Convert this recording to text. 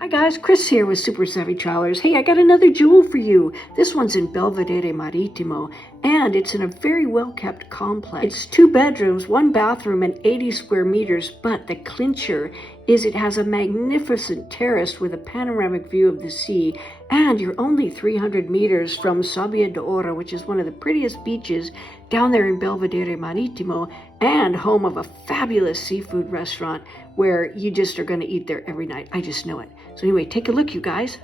Hi guys, Chris here with Super Savvy Trawlers. Hey, I got another jewel for you. This one's in Belvedere, Marittimo, and it's in a very well-kept complex. It's 2 bedrooms, 1 bathroom, and 80 square meters, but the clincher is it has a magnificent terrace with a panoramic view of the sea, and you're only 300 meters from Sabbia D'Oro, which is one of the prettiest beaches down there in Belvedere, Marittimo, and home of a fabulous seafood restaurant where you just are going to eat there every night. I just know it. So anyway, take a look, you guys.